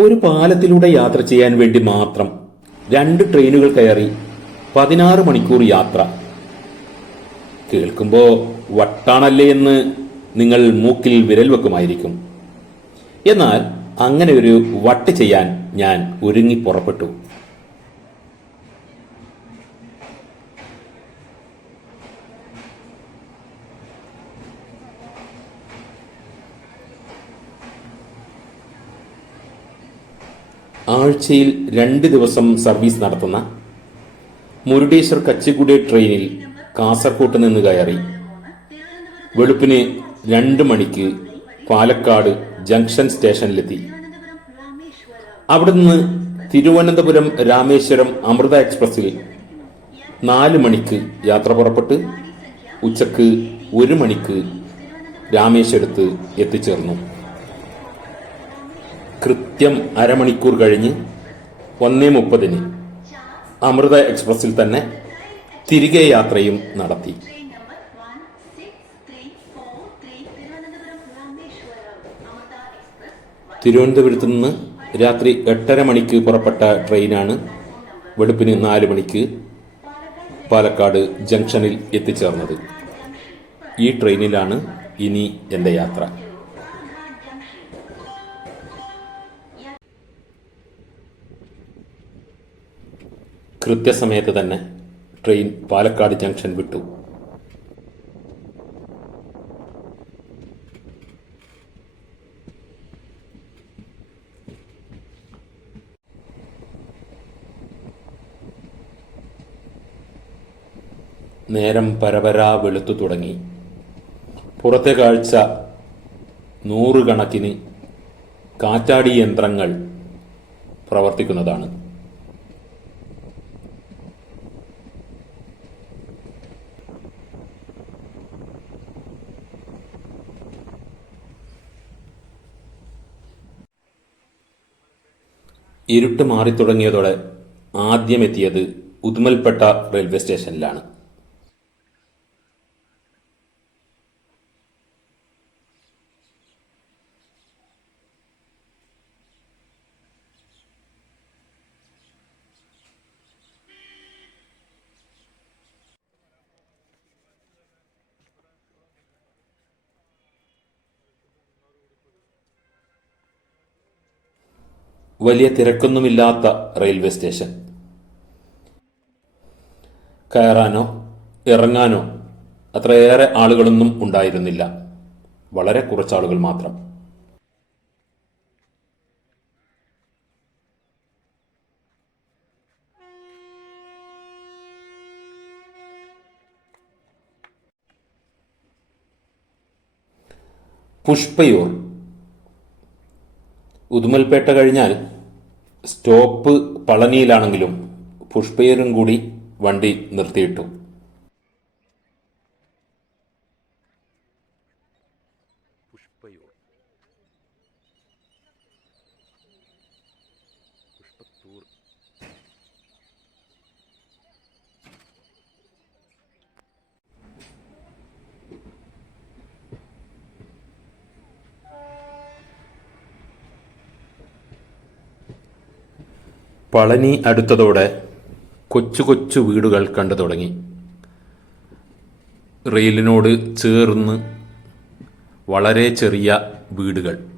ഒരു പാലത്തിലൂടെ യാത്ര ചെയ്യാൻ വേണ്ടി മാത്രം രണ്ട് ട്രെയിനുകൾ കയറി പതിനാറ് മണിക്കൂർ യാത്ര. കേൾക്കുമ്പോ വട്ടാണല്ലേ എന്ന് നിങ്ങൾ മൂക്കിൽ വിരൽ വെക്കുമായിരിക്കും. എന്നാൽ അങ്ങനെ ഒരു വട്ട് ചെയ്യാൻ ഞാൻ ഒരുങ്ങി പുറപ്പെട്ടു. ആഴ്ചയിൽ രണ്ട് ദിവസം സർവീസ് നടത്തുന്ന മുരുടേശ്വർ കച്ചിക്കുടി ട്രെയിനിൽ കാസർകോട്ട് നിന്ന് കയറി വെളുപ്പിന് രണ്ട് മണിക്ക് പാലക്കാട് ജംഗ്ഷൻ സ്റ്റേഷനിലെത്തി. അവിടുന്ന് തിരുവനന്തപുരം രാമേശ്വരം അമൃത എക്സ്പ്രസ്സിൽ നാല് മണിക്ക് യാത്ര പുറപ്പെട്ട് ഉച്ചയ്ക്ക് ഒരു മണിക്ക് രാമേശ്വരത്ത് എത്തിച്ചേർന്നു. കൃത്യം അരമണിക്കൂർ കഴിഞ്ഞ് ഒന്നേ മുപ്പതിന് അമൃത എക്സ്പ്രസിൽ തന്നെ തിരികെ യാത്രയും നടത്തി. തിരുവനന്തപുരത്ത് നിന്ന് രാത്രി എട്ടര മണിക്ക് പുറപ്പെട്ട ട്രെയിനാണ് വെളുപ്പിന് നാല് മണിക്ക് പാലക്കാട് ജംഗ്ഷനിൽ എത്തിച്ചേർന്നത്. ഈ ട്രെയിനിലാണ് ഇനി എന്റെ യാത്ര. കൃത്യസമയത്ത് തന്നെ ട്രെയിൻ പാലക്കാട് ജംഗ്ഷൻ വിട്ടു. നേരം പരപരാ വെളുത്തു തുടങ്ങി. പുറത്തെ കാഴ്ച നൂറുകണക്കിന് കാറ്റാടി യന്ത്രങ്ങൾ പ്രവർത്തിക്കുന്നതാണ്. ഇരുട്ട് മാറിത്തുടങ്ങിയതോടെ ആദ്യമെത്തിയത് ഉദുമൽപേട്ട റെയിൽവേ സ്റ്റേഷനിലാണ്. വലിയ തിരക്കൊന്നുമില്ലാത്ത റെയിൽവേ സ്റ്റേഷൻ. കയറാനോ ഇറങ്ങാനോ അത്രയേറെ ആളുകളൊന്നും ഉണ്ടായിരുന്നില്ല. വളരെ കുറച്ചാളുകൾ മാത്രം. പുഷ്പയൂർ ഉദുമൽപേട്ട കഴിഞ്ഞാൽ സ്റ്റോപ്പ് പളനിയിലാണെങ്കിലും പുഷ്പയൂരും കൂടി വണ്ടി നിർത്തിയിട്ടു പുഷ്പയൂർ പുഷ്പത്തൂർ പളനി അടുത്തതോടെ കൊച്ചു കൊച്ചു വീടുകൾ കണ്ടു തുടങ്ങി. റെയിലിനോട് ചേർന്ന് വളരെ ചെറിയ വീടുകൾ.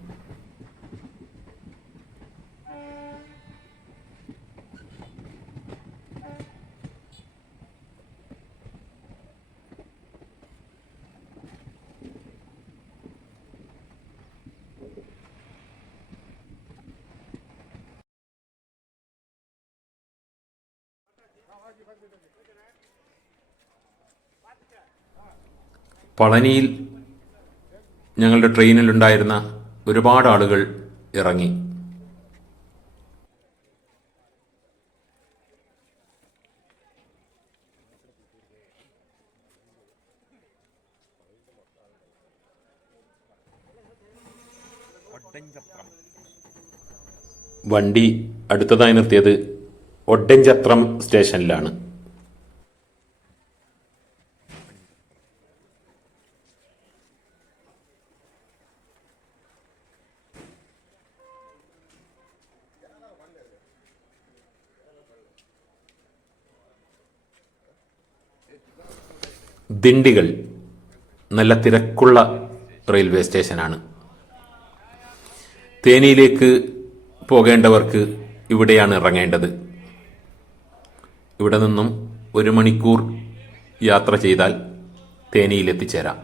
പളനിയിൽ ഞങ്ങളുടെ ട്രെയിനിലുണ്ടായിരുന്ന ഒരുപാട് ആളുകൾ ഇറങ്ങി. വണ്ടി അടുത്തതായി നിർത്തിയത് ഒഡ്ഡഞ്ചത്രം സ്റ്റേഷനിലാണ്. ദിണ്ടികൾ നല്ല തിരക്കുള്ള റെയിൽവേ സ്റ്റേഷനാണ്. തേനിയിലേക്ക് പോകേണ്ടവർക്ക് ഇവിടെയാണ് ഇറങ്ങേണ്ടത്. ഇവിടെ നിന്നും ഒരു മണിക്കൂർ യാത്ര ചെയ്താൽ തേനിയിൽ എത്തിച്ചേരാം.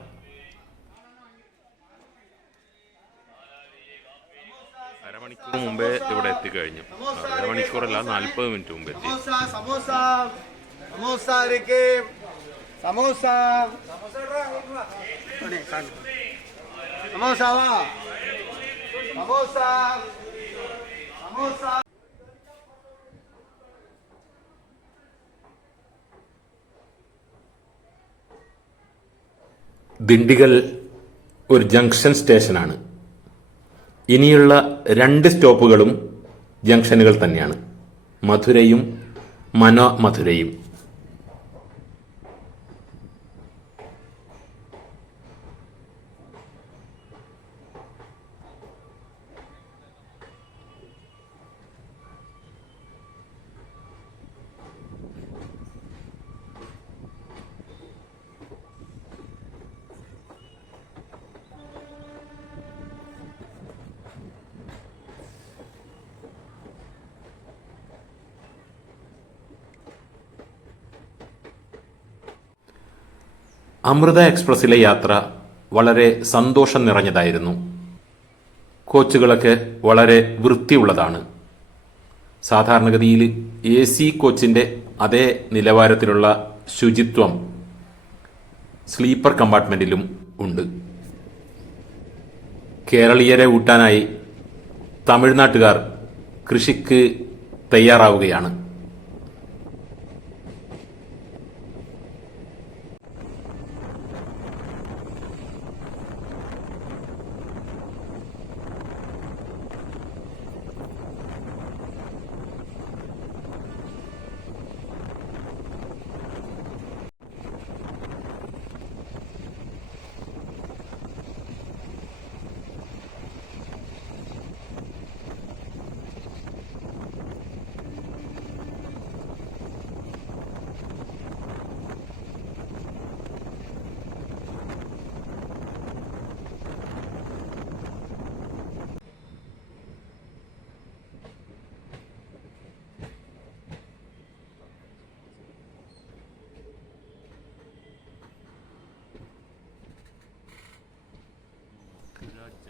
അരമണിക്കൂർ മുമ്പേ ഇവിടെ എത്തിക്കഴിഞ്ഞു. അരമണിക്കൂറല്ല നാൽപ്പത് മിനിറ്റ് മുമ്പ് എത്തി. സമോസ സമോസ സമോസ ഇരിക്കെ സമോസ സമോസ സമോസ സമോസ ദിണ്ടിഗൽ ഒരു ജംഗ്ഷൻ സ്റ്റേഷനാണ്. ഇനിയുള്ള രണ്ട് സ്റ്റോപ്പുകളും ജംഗ്ഷനുകൾ തന്നെയാണ്. മധുരയും മനോ മധുരയും. അമൃത എക്സ്പ്രസ്സിലെ യാത്ര വളരെ സന്തോഷം നിറഞ്ഞതായിരുന്നു. കോച്ചുകളൊക്കെ വളരെ വൃത്തിയുള്ളതാണ്. സാധാരണഗതിയിൽ എ സി കോച്ചിന്റെ അതേ നിലവാരത്തിലുള്ള ശുചിത്വം സ്ലീപ്പർ കമ്പാർട്ട്മെന്റിലും ഉണ്ട്. കേരളീയരെ ഊട്ടാനായി തമിഴ്നാട്ടുകാർ കൃഷിക്ക് തയ്യാറാവുകയാണ്.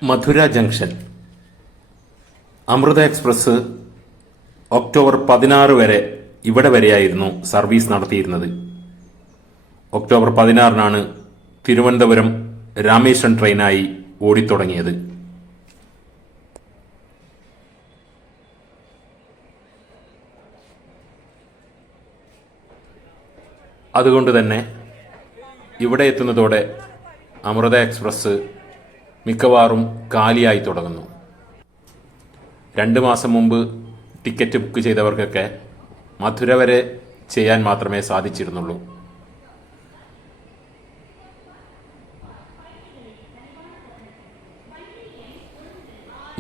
Madurai junction. Amrita express October പതിനാറ് വരെ ഇവിടെ വരെയായിരുന്നു സർവീസ് നടത്തിയിരുന്നത്. ഒക്ടോബർ പതിനാറിനാണ് തിരുവനന്തപുരം രാമേശ്വരം ട്രെയിനായി ഓടിത്തുടങ്ങിയത്. അതുകൊണ്ട് തന്നെ ഇവിടെ എത്തുന്നതോടെ അമൃത എക്സ്പ്രസ് മിക്കവാറും കാലിയായി തുടങ്ങുന്നു. രണ്ട് മാസം മുമ്പ് ടിക്കറ്റ് ബുക്ക് ചെയ്തവർക്കൊക്കെ മധുര വരെ ചെയ്യാൻ മാത്രമേ സാധിച്ചിരുന്നുള്ളൂ.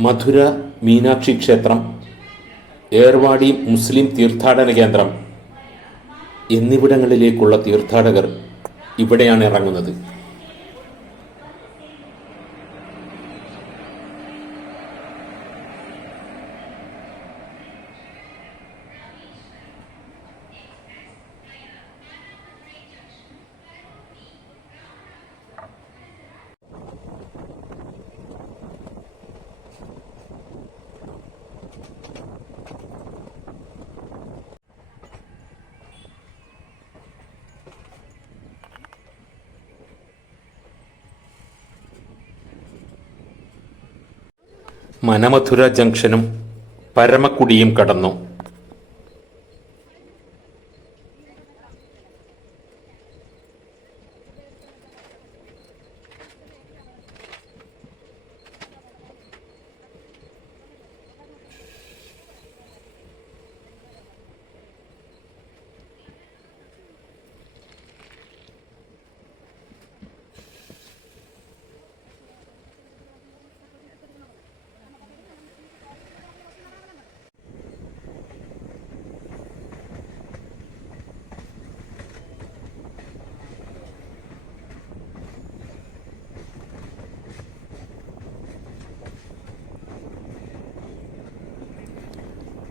മധുര മീനാക്ഷി ക്ഷേത്രം ഏർവാടി മുസ്ലിം തീർത്ഥാടന കേന്ദ്രം എന്നിവിടങ്ങളിലേക്കുള്ള തീർത്ഥാടകർ ഇവിടെയാണ് ഇറങ്ങുന്നത്. മനമധുര ജംഗ്ഷനും പരമക്കുടിയും കടന്നു.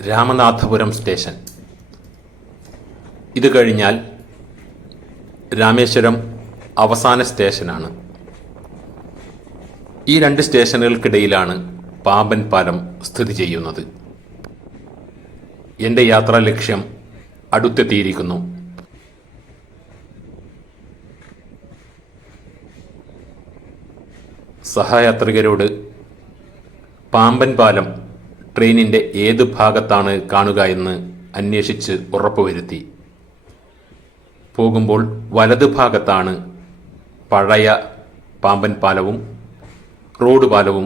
രാമനാഥപുരം സ്റ്റേഷൻ. ഇത് കഴിഞ്ഞാൽ രാമേശ്വരം അവസാന സ്റ്റേഷനാണ്. ഈ രണ്ട് സ്റ്റേഷനുകൾക്കിടയിലാണ് പാമ്പൻ പാലം സ്ഥിതി ചെയ്യുന്നത്. എന്റെ യാത്രാ ലക്ഷ്യം അടുത്തെത്തിയിരിക്കുന്നു. സഹയാത്രികരോട് പാമ്പൻ പാലം ട്രെയിനിന്റെ ഏത് ഭാഗത്താണ് കാണുക എന്ന് അന്വേഷിച്ച് ഉറപ്പുവരുത്തി. പോകുമ്പോൾ വലത് ഭാഗത്താണ് പഴയ പാമ്പൻ പാലവും റോഡ് പാലവും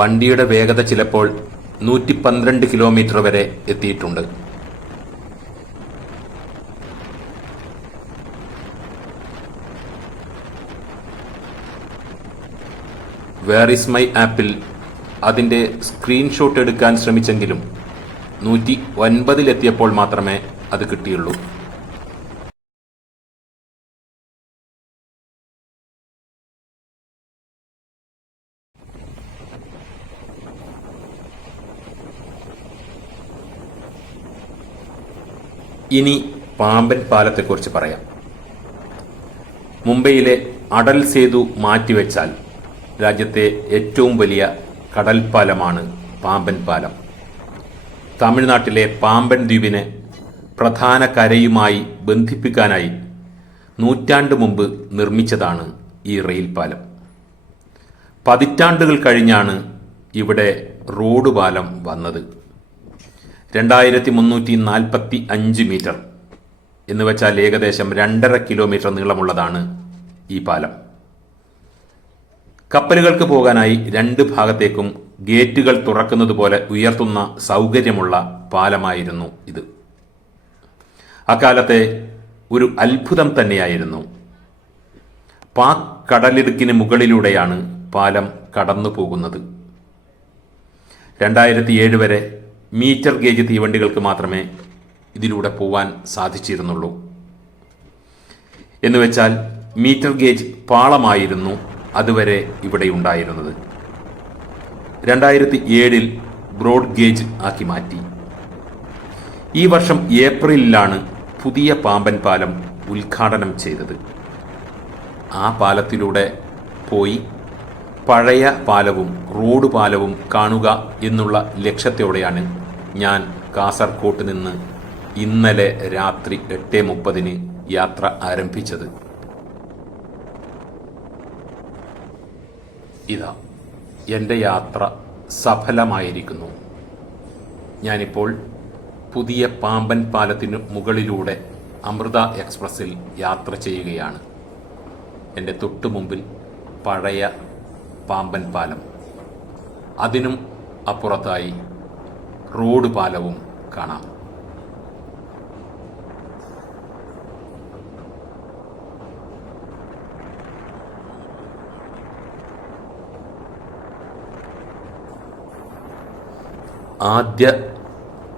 വണ്ടിയുടെ വേഗത ചിലപ്പോൾ നൂറ്റി പന്ത്രണ്ട് കിലോമീറ്റർ വരെ എത്തിയിട്ടുണ്ട്. വേർ ഇസ് മൈ ആപ്പിൽ അതിന്റെ സ്ക്രീൻഷോട്ട് എടുക്കാൻ ശ്രമിച്ചെങ്കിലും നൂറ്റി ഒൻപതിലെത്തിയപ്പോൾ മാത്രമേ അത് കിട്ടിയുള്ളൂ. ഇനി പാമ്പൻ പാലത്തെക്കുറിച്ച് പറയാം. മുംബൈയിലെ അടൽ സേതു മാറ്റിവെച്ചാൽ രാജ്യത്തെ ഏറ്റവും വലിയ കടൽപ്പാലമാണ് പാമ്പൻ പാലം. തമിഴ്നാട്ടിലെ പാമ്പൻ ദ്വീപിനെ പ്രധാന കരയുമായി ബന്ധിപ്പിക്കാനായി നൂറ്റാണ്ട് മുമ്പ് നിർമ്മിച്ചതാണ് ഈ റെയിൽ പാലം പതിറ്റാണ്ടുകൾ കഴിഞ്ഞാണ് ഇവിടെ റോഡ് പാലം വന്നത്. രണ്ടായിരത്തി മുന്നൂറ്റി നാൽപ്പത്തി അഞ്ച് മീറ്റർ. എന്ന് വെച്ചാൽ ഏകദേശം രണ്ടര കിലോമീറ്റർ നീളമുള്ളതാണ് ഈ പാലം. കപ്പലുകൾക്ക് പോകാനായി രണ്ട് ഭാഗത്തേക്കും ഗേറ്റുകൾ തുറക്കുന്നത് പോലെ ഉയർത്തുന്ന സൗകര്യമുള്ള പാലമായിരുന്നു ഇത്. അക്കാലത്തെ ഒരു അത്ഭുതം തന്നെയായിരുന്നു. പാക് കടലിടുക്കിന് മുകളിലൂടെയാണ് പാലം കടന്നു പോകുന്നത് രണ്ടായിരത്തി ഏഴ് വരെ മീറ്റർ ഗേജ് തീവണ്ടികൾക്ക് മാത്രമേ ഇതിലൂടെ പോവാൻ സാധിച്ചിരുന്നുള്ളൂ. എന്നുവെച്ചാൽ മീറ്റർ ഗേജ് പാളമായിരുന്നു അതുവരെ ഇവിടെ ഉണ്ടായിരുന്നത്. രണ്ടായിരത്തി ഏഴിൽ ബ്രോഡ് ഗേജ് ആക്കി മാറ്റി. ഈ വർഷം ഏപ്രിലിലാണ് പുതിയ പാമ്പൻ പാലം ഉദ്ഘാടനം ചെയ്തത്. ആ പാലത്തിലൂടെ പോയി പഴയ പാലവും റോഡ് പാലവും കാണുക എന്നുള്ള ലക്ഷ്യത്തോടെയാണ് ഞാൻ കാസർകോട്ട് നിന്ന് ഇന്നലെ രാത്രി എട്ട് മുപ്പതിന് യാത്ര ആരംഭിച്ചത്. ഇതാ എന്റെ യാത്ര സഫലമായിരിക്കുന്നു. ഞാനിപ്പോൾ പുതിയ പാമ്പൻ പാലത്തിന് മുകളിലൂടെ അമൃത എക്സ്പ്രസ്സിൽ യാത്ര ചെയ്യുകയാണ്. എന്റെ തൊട്ടുമുമ്പിൽ പഴയ പാമ്പൻ പാലം. അതിനും അപ്പുറത്തായി റോഡ് പാലവും കാണാം. ആദ്യ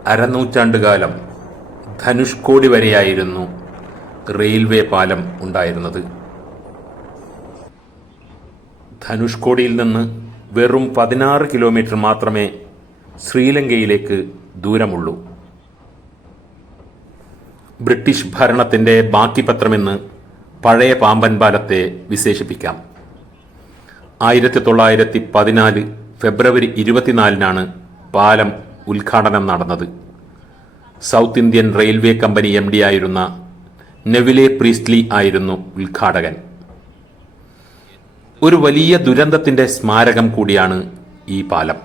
അരനൂറ്റാണ്ടുകാലം ധനുഷ്കോടി വരെയായിരുന്നു റെയിൽവേ പാലം ഉണ്ടായിരുന്നത്. ധനുഷ്കോടിയിൽ നിന്ന് വെറും പതിനാറ് കിലോമീറ്റർ മാത്രമേ ശ്രീലങ്കയിലേക്ക് ദൂരമുള്ളൂ. ബ്രിട്ടീഷ് ഭരണത്തിന്റെ ബാക്കി പത്രമെന്ന് പഴയ പാമ്പൻ പാലത്തെ വിശേഷിപ്പിക്കാം. ആയിരത്തി തൊള്ളായിരത്തി പതിനാല് ഫെബ്രുവരി ഇരുപത്തിനാലിനാണ് പാലം ഉദ്ഘാടനം നടന്നത്. South Indian railway company M ആയിരുന്ന നെവിലെ പ്രീസ്ലി ആയിരുന്നു ഉദ്ഘാടകൻ. ഒരു വലിയ ദുരന്തത്തിന്റെ സ്മാരകം കൂടിയാണ് ഈ പാലം.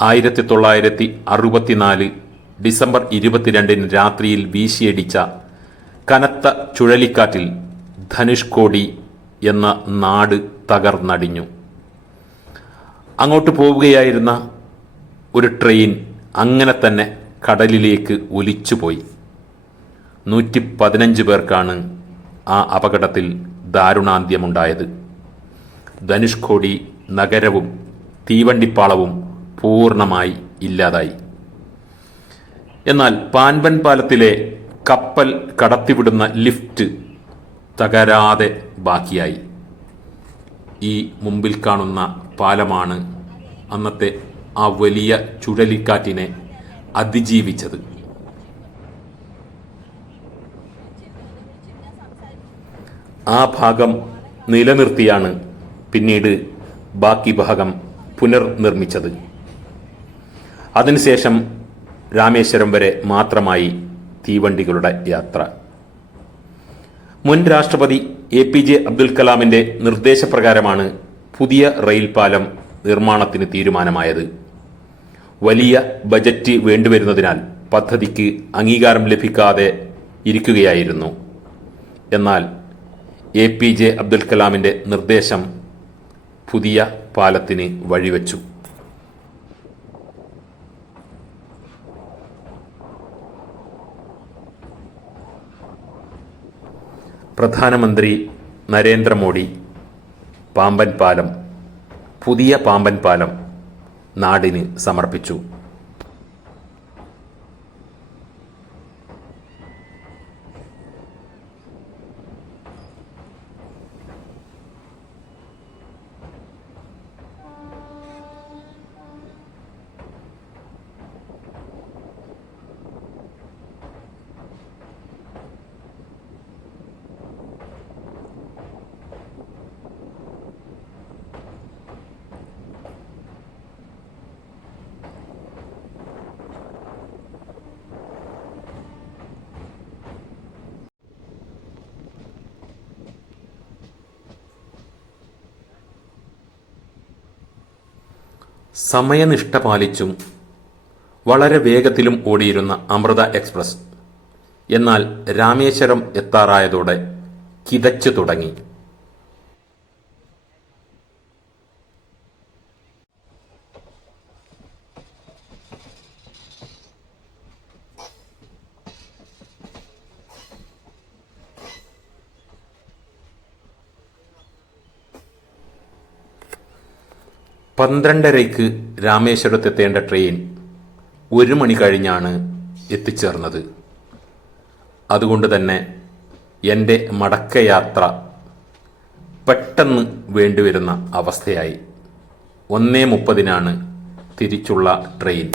ആയിരത്തി തൊള്ളായിരത്തി അറുപത്തിനാല് ഡിസംബർ ഇരുപത്തിരണ്ടിന് രാത്രിയിൽ വീശിയടിച്ച കനത്ത ചുഴലിക്കാറ്റിൽ ധനുഷ്കോടി എന്ന നാട് തകർന്നടിഞ്ഞു. അങ്ങോട്ട് പോവുകയായിരുന്ന ഒരു ട്രെയിൻ അങ്ങനെ തന്നെ കടലിലേക്ക് ഒലിച്ചുപോയി. നൂറ്റി പതിനഞ്ച് പേർക്കാണ് ആ അപകടത്തിൽ ദാരുണാന്ത്യമുണ്ടായത്. ധനുഷ്കോടി നഗരവും തീവണ്ടിപ്പാളവും പൂർണമായി ഇല്ലാതായി. എന്നാൽ പാൻപൻ പാലത്തിലെ കപ്പൽ കടത്തിവിടുന്ന ലിഫ്റ്റ് തകരാതെ ബാക്കിയായി. ഈ മുമ്പിൽ കാണുന്ന പാലമാണ് അന്നത്തെ ആ വലിയ ചുഴലിക്കാറ്റിനെ അതിജീവിച്ചത്. ആ ഭാഗം നിലനിർത്തിയാണ് പിന്നീട് ബാക്കി ഭാഗം പുനർനിർമ്മിച്ചത്. അതിനുശേഷം രാമേശ്വരം വരെ മാത്രമായി തീവണ്ടികളുടെ യാത്ര. മുൻ രാഷ്ട്രപതി എ പി ജെ അബ്ദുൽ കലാമിന്റെ നിർദ്ദേശപ്രകാരമാണ് പുതിയ റെയിൽ പാലം നിർമ്മാണത്തിന് തീരുമാനമായത്. വലിയ ബജറ്റ് വേണ്ടിവരുന്നതിനാൽ പദ്ധതിക്ക് അംഗീകാരം ലഭിക്കാതെ ഇരിക്കുകയായിരുന്നു. എന്നാൽ എ പി ജെ അബ്ദുൽ കലാമിന്റെ നിർദ്ദേശം പുതിയ പാലത്തിന് വഴിവെച്ചു. പ്രധാനമന്ത്രി നരേന്ദ്രമോദി പാമ്പൻ പാലം പുതിയ പാമ്പൻ പാലം നാടിന് സമർപ്പിച്ചു. സമയനിഷ്ഠ പാലിച്ചും വളരെ വേഗത്തിലും ഓടിയിരുന്ന അമൃത എക്സ്പ്രസ്. എന്നാൽ രാമേശ്വരം എത്താറായതോടെ കിതച്ചു തുടങ്ങി. പന്ത്രണ്ടരയ്ക്ക് രാമേശ്വരത്തെത്തേണ്ട ട്രെയിൻ ഒരു മണി കഴിഞ്ഞാണ് എത്തിച്ചേർന്നത്. അതുകൊണ്ട് തന്നെ എന്റെ മടക്കയാത്ര പെട്ടെന്ന് വേണ്ടിവരുന്ന അവസ്ഥയായി. ഒന്നേ മുപ്പതിനാണ് തിരിച്ചുള്ള ട്രെയിൻ.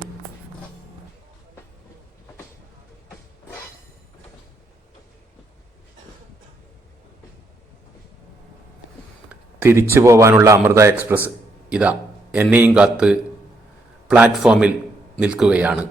തിരിച്ചു പോവാനുള്ള അമൃത എക്സ്പ്രസ് ഇതാ. എന്നെയും കാത്ത് പ്ലാറ്റ്ഫോമിൽ നിൽക്കുകയാണ്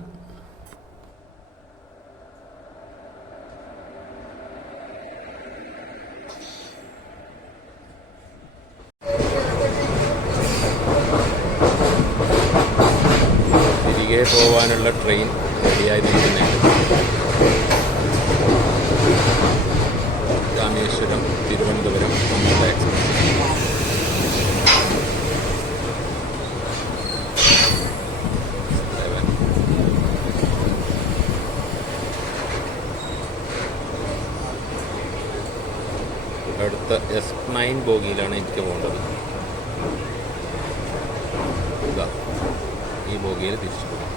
തിരികെ പോവാനുള്ള ട്രെയിൻ റെഡിയായി നിൽക്കുന്നുണ്ട് Rameswaram Thiruvananthapuram Amrita express seven S nine ബോഗിയിലാണ് എനിക്ക് പോകേണ്ടത്. ഇതാ ഈ ബോഗിയിൽ തിരിച്ചു പോകും.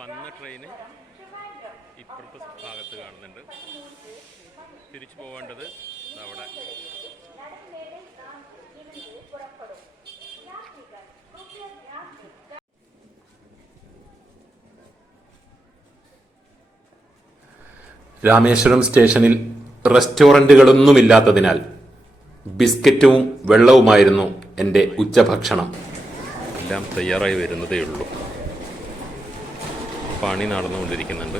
വന്ന ട്രെയിന് ഇപ്പുറത്തെ ഭാഗത്ത് കാണുന്നുണ്ട്. തിരിച്ചു പോവേണ്ടത് അവിടെ രാമേശ്വരം സ്റ്റേഷനിൽ റെസ്റ്റോറന്റുകളൊന്നുമില്ലാത്തതിനാൽ ബിസ്ക്കറ്റും വെള്ളവുമായിരുന്നു എന്റെ ഉച്ചഭക്ഷണം. എല്ലാം തയ്യാറായി വരുന്നതേ ഉള്ളൂ. പണി നടന്നുകൊണ്ടിരിക്കുന്നുണ്ട്.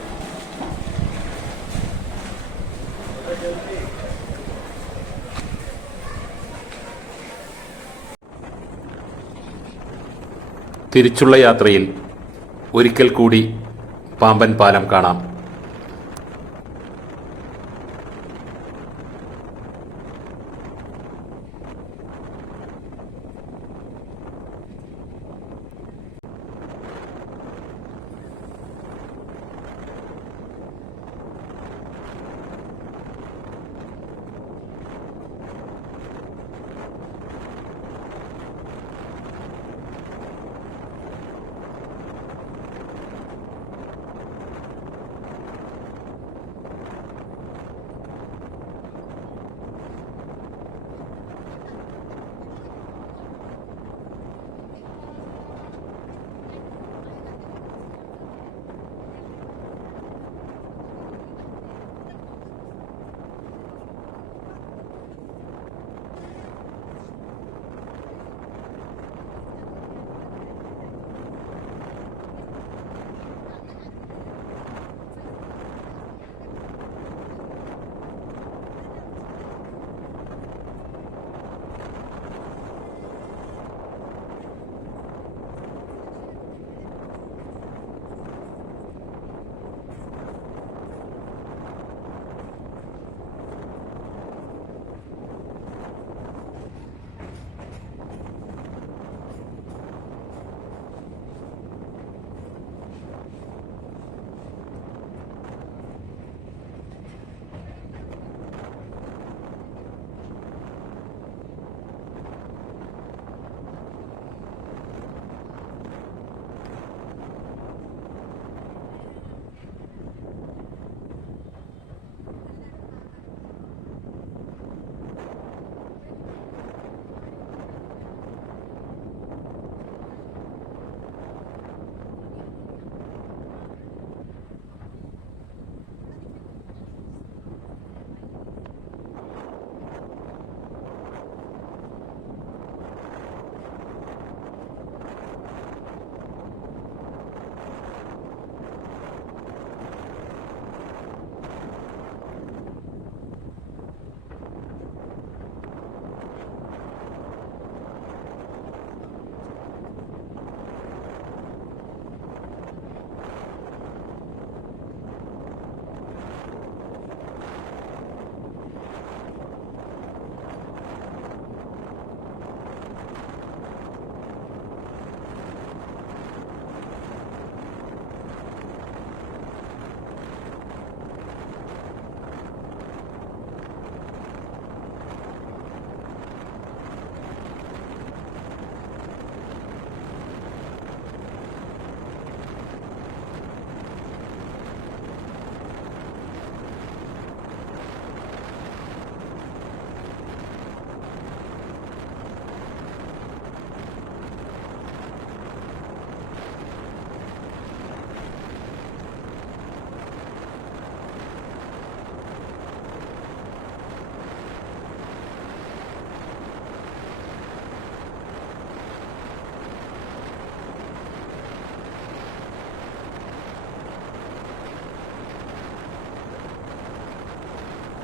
തിരിച്ചുള്ള യാത്രയിൽ ഒരിക്കൽ കൂടി പാമ്പൻ പാലം കാണാം.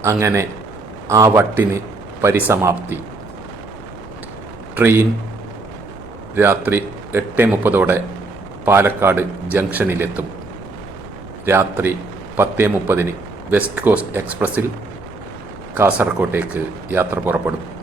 അങ്ങനെ ആ വട്ടിന് പരിസമാപ്തി. ട്രെയിൻ രാത്രി എട്ട് മുപ്പതോടെ പാലക്കാട് ജംഗ്ഷനിലെത്തും. രാത്രി പത്ത് മുപ്പതിന് വെസ്റ്റ് കോസ്റ്റ് എക്സ്പ്രസ്സിൽ കാസർകോട്ടേക്ക് യാത്ര പുറപ്പെടും.